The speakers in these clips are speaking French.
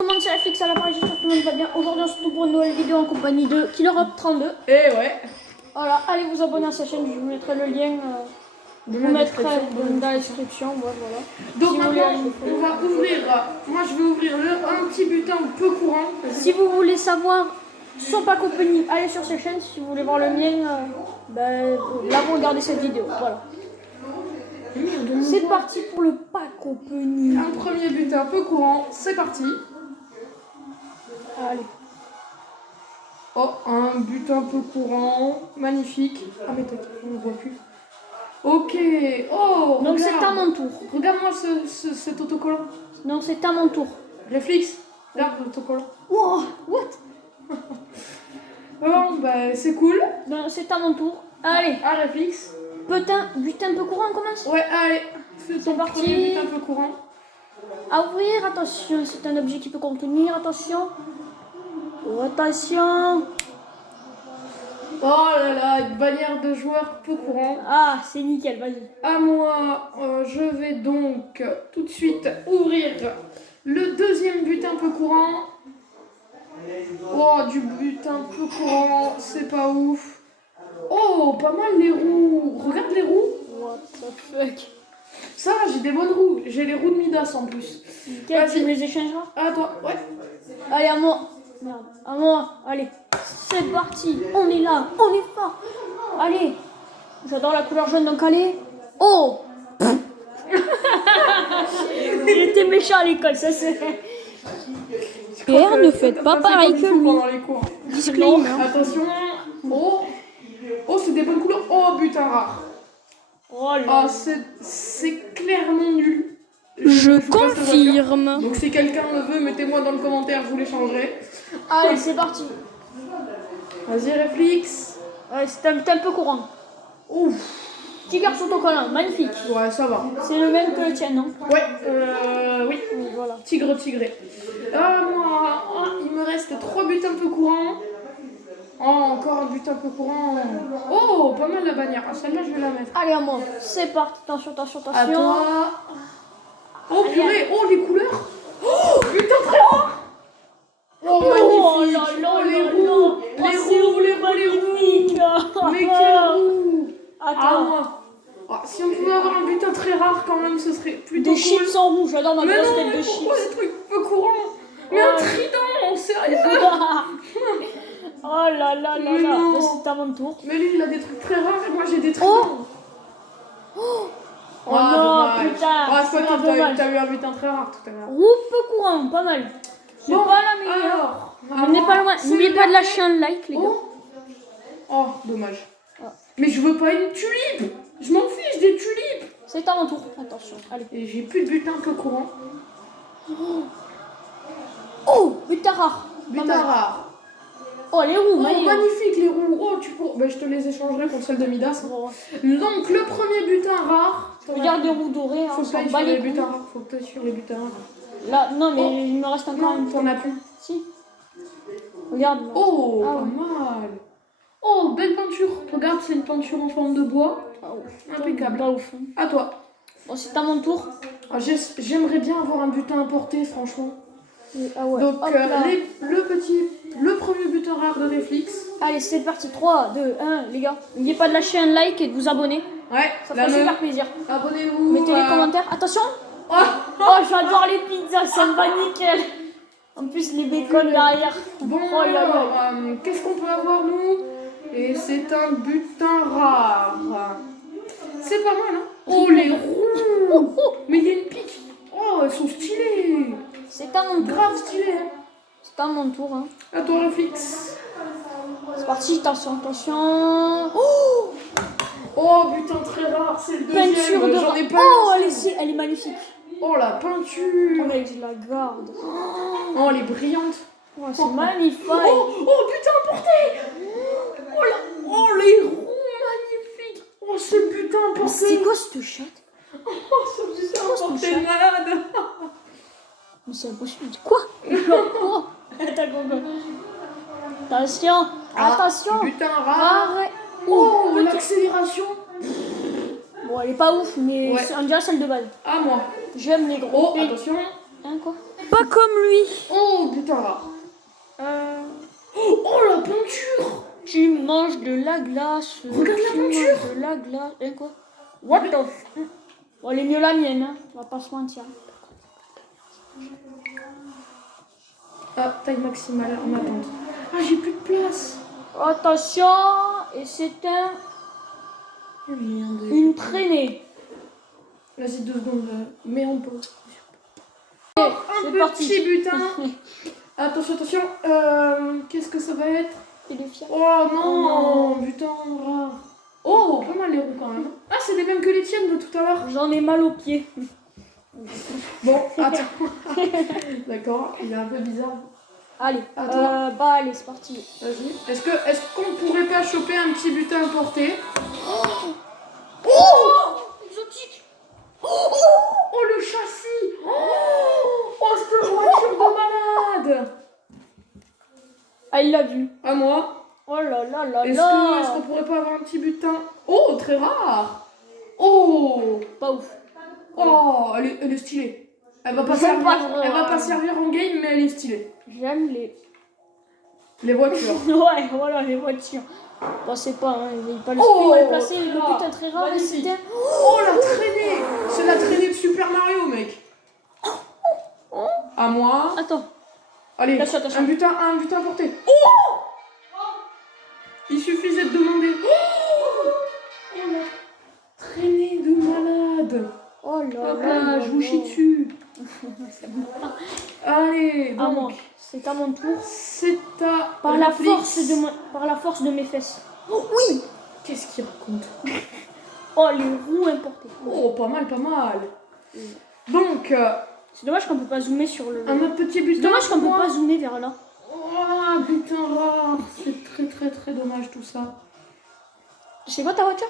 Comment c'est FX à l'appareil, j'espère que tout le monde va bien. Aujourd'hui on se retrouve pour une nouvelle vidéo en compagnie de KillerUp 32. Et ouais. Voilà, allez vous abonner à sa chaîne, je vous mettrai le lien dans la description. Voilà. Donc Si maintenant on va ouvrir, moi je vais ouvrir un petit butin peu courant. Si vous voulez savoir son pack opening, allez sur sa chaîne. Si vous voulez voir le mien, là vous regardez cette vidéo. Voilà. C'est parti pour le pack opening. Un premier butin peu courant, c'est parti. Allez. Oh, un butin peu courant, magnifique. Ah mais peut-être, on ne voit plus. Ok, oh, Donc regarde. c'est à mon tour. Regarde-moi cet autocollant. Non, c'est à mon tour. Réflexe, regarde l'autocollant. Wow, what? Bon, bah c'est cool. Non, c'est à mon tour. Allez, Ah, réflexe. butin peu courant, on commence. Ouais, allez, fais ton parti. premier butin peu courant. À ouvrir, attention, c'est un objet qui peut contenir, attention. Oh, attention. Oh là là, une bannière de joueur peu courant. Ah, c'est nickel, vas-y. À moi, je vais donc tout de suite ouvrir le deuxième butin peu courant. Oh, du butin peu courant, c'est pas ouf. Oh, pas mal les roues. Regarde les roues. What the fuck. Ça, j'ai des bonnes roues. J'ai les roues de Midas en plus. Nickel, Vas-y. tu me les échangeras. À toi, ouais. Allez, à moi. Merde, à moi. Allez, c'est parti. On est là, on est fort. Allez. J'adore la couleur jaune, donc allez. Oh. Il était méchant à l'école, ça c'est... Pierre, ne faites pas pareil que lui. Pendant les cours. Disclaimer. Attention. Oh. Oh, c'est des bonnes couleurs. Oh, butin rare. Oh là. Ah, c'est clairement nul. Je passe la voiture. confirme. Donc si quelqu'un le veut, mettez-moi dans le commentaire, je vous l'échangerai. Allez, c'est parti. Vas-y, réflexe. Ouais, c'est un peu courant. Ouf. Petit garçon autocollant, magnifique. Ouais, ça va. C'est le même que le tien, non? Ouais, oui. Oui, voilà. Tigre, tigré. Moi, il me reste 3 buts un peu courants. Oh, encore un but un peu courant. Oh, pas mal la bannière. Ah, celle-là, je vais la mettre. Allez, à moi. C'est parti. Attention, attention, À attention. toi. Oh, purée. Oh, les couleurs. Oh, butin très rare. Oh, magnifique. là là Oh, les là roues. là. Les Oh, c'est roues, les roues, les magnifique. roues. Mais quelle roue. À Ah, toi. moi. Ah, si on pouvait avoir un butin très rare quand même, ce serait plutôt Des cool. chips en rouge. J'adore ma Mais grosse non, tête mais de pourquoi chips. des trucs peu courants? Mais un trident, sérieux? Oh là là là Mais là. non. Là, c'est à mon tour. Mais lui, il a des trucs très rares et moi, j'ai des Oh. tridents. Oh non, putain. Ah, c'est pas grave, dommage. t'as eu un butin très rare tout à l'heure. Roue peu courant, pas mal. C'est Bon, pas la meilleure. alors, On n'est pas loin. N'oubliez pas de lâcher un like, les gars. Oh, dommage. Ah. Mais je veux pas une tulipe. Je m'en fiche des tulipes. C'est à mon tour. Attention, allez. Et j'ai plus de butin peu courant. Oh, butin rare. Pas Butin mal. rare. Oh, les roues, Oh, magnifique. magnifique les roues. Oh, je te les échangerai contre celle de Midas. Bon, Donc, le premier butin rare. regarde les roues dorées. Hein, Faut on que s'en t'ailles bat sur les les couilles. butins rares. Faut que t'ailles sur les butins rares. Là, non, mais Oh. il me reste encore Non, une. t'en as plus. Si. Regarde. Oh, Ah pas ouais. mal. Oh, belle peinture. Regarde, c'est une peinture en forme de bois. Ah, ouf. Impeccable. Pas ouf. Hein. À toi. Bon, c'est à mon tour. Ah, j'aimerais bien avoir un butin importé, franchement. Ah ouais. Donc, Hop là. le premier butin rare de réflexe. Allez, c'est parti. 3, 2, 1, les gars. N'oubliez pas de lâcher un like et de vous abonner. Ouais, Ça fait super plaisir. Abonnez-vous. Mettez les commentaires. Attention. Oh, Oh, j'adore les pizzas, ça me va nickel. En plus, les bacon derrière. bon, Oh là là. alors, qu'est-ce qu'on peut avoir, nous? Et c'est un butin rare. C'est pas mal, hein? Oh, les roues. Mais il y a une pique. Oh, elles sont stylées. C'est à mon tour. Grave stylées, hein? C'est à mon tour. Hein. À toi, réflexe. C'est parti, attention, attention. Oh, Oh, butin très rare, c'est le deuxième. peinture de... J'en ai pas Oh, un elle seul. est magnifique. Oh, la peinture. Oh, mec, je la garde. Oh, elle est brillante. Oh, c'est magnifique. Oh, butin importé. Oh, les roues magnifiques. Oh, ce butin importé. C'est quoi cette chatte? Oh, ce butin quoi, ce importé chat malade. Mais c'est impossible. Quoi? Oh. Attends, go. Attention, attention. Butin rare. Arrête. Oh, petit. l'accélération. Bon, elle est pas ouf, mais Ouais. on dirait celle de base. À moi. J'aime les gros. Oh, Et- attention. Hein, quoi? Pas pas comme lui. Oh, butin rare. Oh, la peinture. Tu manges de la glace. Regarde la tu peinture. manges de la glace. Et quoi? What the f... Bon, elle est mieux la mienne, hein. On va pas se mentir. Ah, taille maximale en attente. Ah, j'ai plus de place. Attention. Et c'est une traînée. Vas-y, 2 secondes. Mets en pause. C'est Un parti. petit butin. Attention, attention. Qu'est-ce que ça va être? Il est fier. Oh non, Oh non. butin rare. Oh, pas mal les roues quand même. Ah, c'est les mêmes que les tiennes de tout à l'heure. J'en ai mal aux pieds. Bon, attends. D'accord, il est un peu bizarre. Allez, À toi. bah allez, c'est parti. Vas-y. Est-ce qu'on pourrait pas choper un petit butin importé? Exotique. Oh, le châssis. Oh, cette voiture de malade. Ah, il l'a vu. À moi. Oh là là là Est-ce là. qu'on pourrait pas avoir un petit butin? Oh, très rare. Oh. Pas ouf. Oh, elle est stylée. Elle va pas J'aime servir, pas trop, elle va pas servir en game, mais elle est stylée. J'aime les... Les voitures. Ouais, voilà, les voitures. Bon, c'est pas, hein, il n'est pas le Oh, speed, on va placer le ah, butin très rare. Et magnifique. c'était... Oh, la traînée. C'est la traînée de Super Mario, mec. À moi. Attends. Allez, Attention. un butin porté. Oh. Il suffisait de demander. Oh, la traînée de malade. Oh là Hop là. là, je vous chie dessus. Allez, À moi. donc, C'est à mon tour. c'est à Par la Réflexe. par la force de mes fesses. Oui. Qu'est-ce qu'il raconte? Oh, les roues importées. Oh, pas mal, pas mal. Donc, C'est dommage qu'on peut pas zoomer sur le... un autre petit C'est butin. dommage qu'on pour peut moi. pas zoomer vers là. Oh, butin rare. C'est très, très, très dommage tout ça. C'est quoi ta voiture?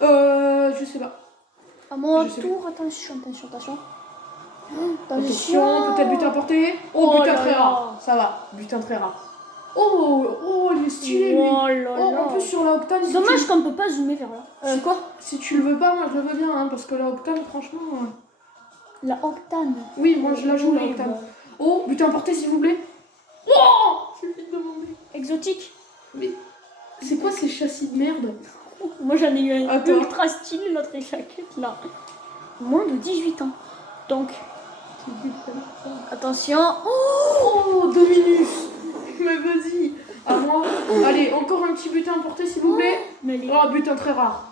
Je sais pas. À mon Je sais tour, attention. Attention, peut-être butin porté. Oh, Oh butin là très là. rare. Ça va, butin très rare. Oh, il est stylé lui. Oh là Oh, là. en plus sur la Octane, C'est dommage qu'on peut pas zoomer vers là. Quoi? si tu le veux pas, moi je le veux bien, hein, parce que la Octane, franchement. La octane. Oui, moi je la joue la Oui, Octane. bah. Oh, butin porté s'il vous plaît. Oh, suffit de demander. Exotique. Mais c'est quoi ces châssis de merde? Moi j'en ai eu un Attends. ultra stylé, notre échaquette là. Moins de 18 ans. Donc, attention. Oh, Dominus. Mais vas-y. À moi. Allez, encore un petit butin porté s'il vous plaît. Mais les... Oh, butin très rare.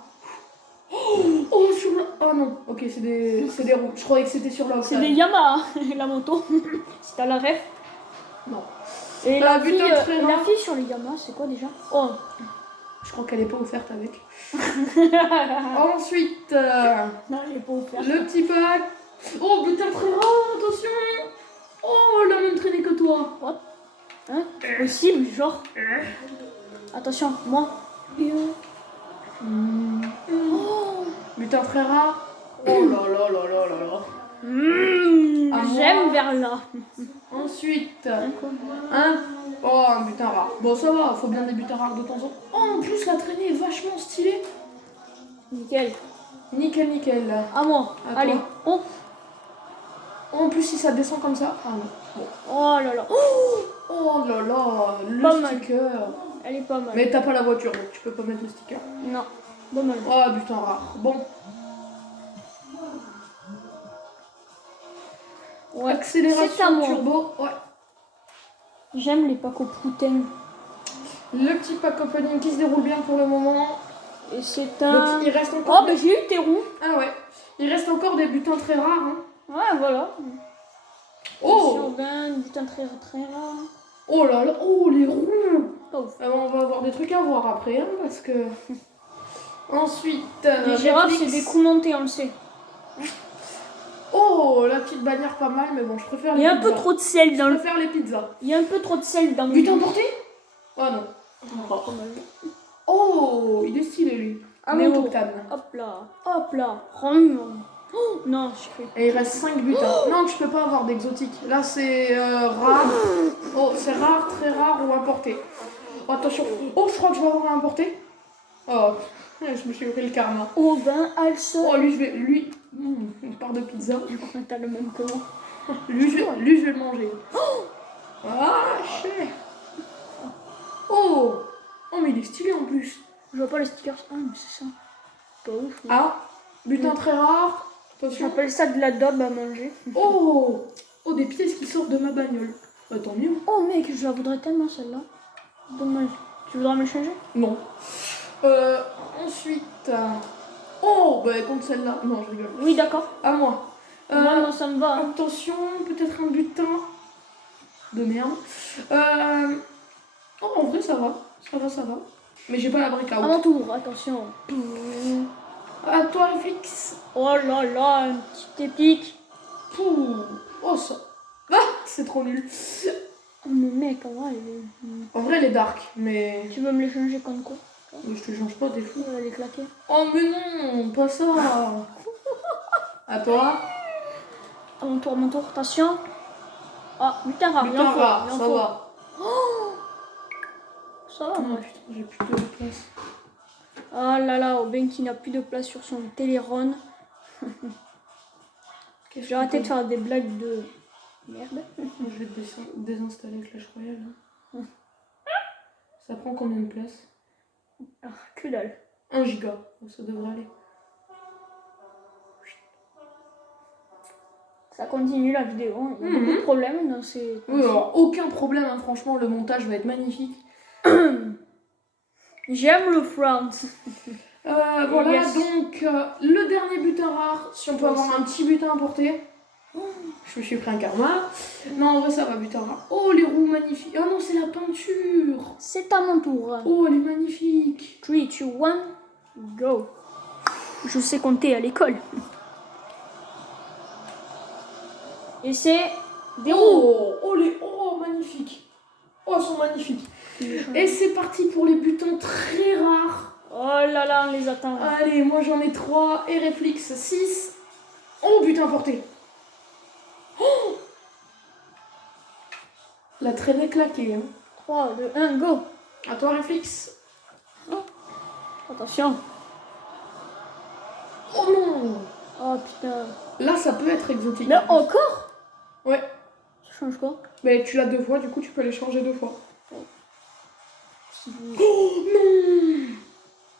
Oh, sur la... Oh non, ok, c'est des roues. Je croyais que c'était sur la C'est Octane. des Yamaha, la moto. C'est à la ref. Non. Et Bah, la fille, butin très et la rare. fille sur les Yamaha, c'est quoi déjà? Oh. Je crois qu'elle est pas offerte avec. Ensuite, Non, elle est pas offerte. le petit pack. Oh, butin très rare, attention. Oh, la même traînée que toi. Hein? C'est possible, genre. Attention, moi. Butin très rare. Oh là là là là là là. À moi. J'aime vers là. Ensuite, Hein, quoi? oh, un butin rare. Bon, ça va, faut bien des butins rares de temps en temps. Oh, en plus, la traînée est vachement stylée. Nickel. Nickel, nickel. À moi. À Allez. toi. Oh. En plus, si ça descend comme ça. Ah non. Bon. Oh là là. Oh là là, le Pas mal. sticker. Elle est pas mal. Mais t'as pas la voiture, donc tu peux pas mettre le sticker. Non. Pas mal. Oh, butin rare. Bon. Ouais. C'est à Accélération moi. turbo. Ouais. J'aime les packs au protéines. Le petit pack opening qui se déroule bien pour le moment. Et c'est Donc un... il reste encore. Oh, bah j'ai eu tes roues. Ah ouais. Il reste encore des butins très rares. Hein. Ouais, voilà. Oh. Urbain, putain, très rare. Oh là là. Oh, les roues. Pas ouf. On va avoir des trucs à voir après, hein, parce que. Ensuite. Les girafes, Réflexe. c'est des coups montés, on le sait. Oh, la petite bannière pas mal, mais bon, je préfère Il les y a pizzas. un peu trop de sel Je dans le... préfère les pizzas. Il y a un peu trop de sel dans le... Butin porté? Oh non. Pas mal. Oh, il est stylé lui. À mon tour. Néo-octane. Hop là. Hop là. Oh, non, je fais... Et il reste 5 butins. Non, tu peux pas avoir d'exotique. Là, c'est rare. Oh, c'est rare, très rare ou importé. Oh, attention. Oh, je crois que je vais avoir un importé. Oh, je me suis pris le karma. Oh ben, Alce. Oh, lui, je vais. Lui, une part de pizza. T'as le même que moi. Lui, je vais le manger. Ah, cher. Oh, mais il est stylé en plus. Je vois pas les stickers. Ah, mais c'est ça. Pas ouf. Mais... Ah, butin très rare. Attention. J'appelle ça de la daube à manger. Oh, des pièces qui sortent de ma bagnole. Bah, tant mieux. Oh mec, je la voudrais tellement celle-là. Dommage. Tu voudras me le changer? Non. Ensuite. Oh, bah, contre celle-là. Non, je rigole. Oui, d'accord. À moi. Moi, non, ça me va. Hein. Attention, peut-être un butin de merde. Oh, en vrai, ça va. Ça va. Mais j'ai pas la brique à À mon tour, attention. À toi, FX. Oh là là, un petit épique. Pouh. Oh, ça. Ah, c'est trop nul. Oh mais mec, en vrai, En vrai, elle est dark, mais. tu veux me les changer comme quoi? Mais je te change pas des fous. Les claquer. Oh, mais non, pas ça. À toi. À mon tour, attention. Ah, butin rare, Butin rare, ça va. Ça va, Oh moi. putain, j'ai plus de place. Ah là là, Aubin qui n'a plus de place sur son Téléron. J'ai arrêté de faire des blagues de merde. Je vais te désinstaller Clash Royale. Hein. Ça prend combien de place? Ah, que dalle. 1 giga, donc ça devrait aller. Ça continue la vidéo. Il y a beaucoup de problèmes dans ces. Oui, alors aucun problème, hein, franchement, le montage va être magnifique. J'aime le France. Voilà, Yes. donc le dernier butin rare, si on peut avoir un petit butin à porter. Je me suis pris un karma. Non, en vrai, ça va, butin rare. Oh, les roues magnifiques. Oh non, c'est la peinture. C'est à mon tour. Oh, elle est magnifique. 3, 2, 1, go. Je sais compter à l'école. Et c'est des roues. Oh, magnifique. Oh, elles sont magnifiques. Et c'est parti pour les butins très rares. Oh là là, on les attend. Allez, moi j'en ai 3 et Réflex 6. Oh, butin porté. Oh, la traînée claquée. Hein. 3, 2, 1, go. À toi, Réflex. Attention. Oh non. Oh putain. Là, ça peut être exotique. Mais encore? Ouais. Ça change quoi? Mais tu l'as 2 fois, du coup, tu peux les changer 2 fois. Si... Oh non.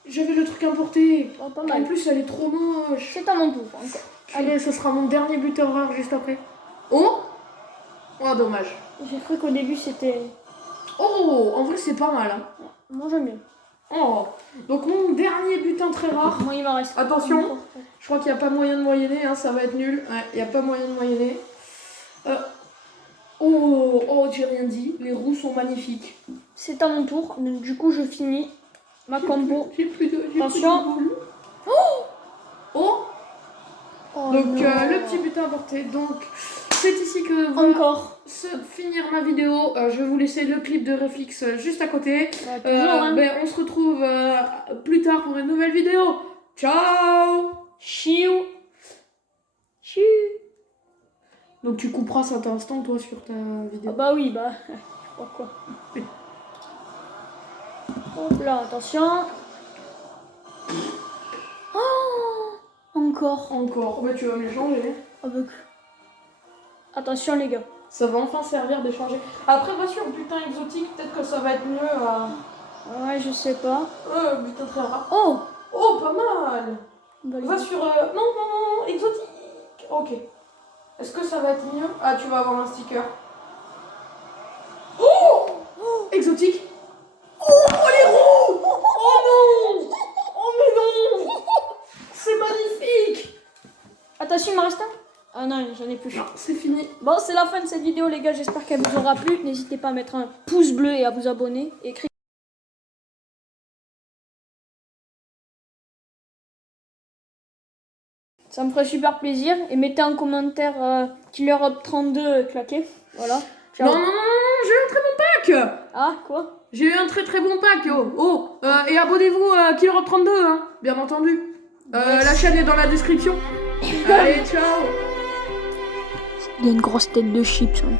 J'avais le truc importé. Oh, pas En mal. plus, elle est trop moche. C'est à mon tour encore. Allez, ce sera mon dernier buteur rare juste après. Oh. Oh, dommage. J'ai cru qu'au début c'était... Oh, en vrai, c'est pas mal. Hein. Moi j'aime bien. Oh, donc mon dernier butin très rare. Moi il m'en reste. Attention, je crois qu'il n'y a pas moyen de moyenner, hein, ça va être nul. Ouais, il n'y a pas moyen de moyenner. Oh, j'ai rien dit. Les roues sont magnifiques. C'est à mon tour. Donc, du coup je finis ma combo. J'ai plus de. Attention. Oh. Oh, Donc non. le petit butin porté. Donc c'est ici que va Encore. se finir ma vidéo. Je vais vous laisser le clip de Réflex juste à côté. Bah, toujours, hein. On se retrouve plus tard pour une nouvelle vidéo. Ciao. Chiou. Chiou. Donc tu couperas cet instant toi sur ta vidéo. Ah bah oui, bah. Je crois quoi. Hop là, attention. Oh, encore. Encore. Bah tu vas me les changer. Ah bah, attention les gars. Ça va enfin servir d'échanger. Après va sur butin exotique, peut-être que ça va être mieux à... Ouais, je sais pas. Butin très rare. Oh, Oh, pas mal. bah, Va sur... Non, exotique. Ok. Est-ce que ça va être mieux? Ah, tu vas avoir un sticker. Oh, exotique. Oh, les roues. Oh non. Oh mais non. C'est magnifique. attention, il m'en reste un. Ah non, j'en ai plus. Non, c'est fini. Bon, c'est la fin de cette vidéo les gars, j'espère qu'elle vous aura plu. N'hésitez pas à mettre un pouce bleu et à vous abonner. Et ça me ferait super plaisir. Et mettez en commentaire Killer Hop 32 claqué. Voilà. Ciao. Non, j'ai eu un très bon pack. Ah, quoi? J'ai eu un très très bon pack. Et abonnez-vous à Killer Hop 32, hein, bien entendu. La chaîne est dans la description. Allez, ciao. Il a une grosse tête de chips. Hein.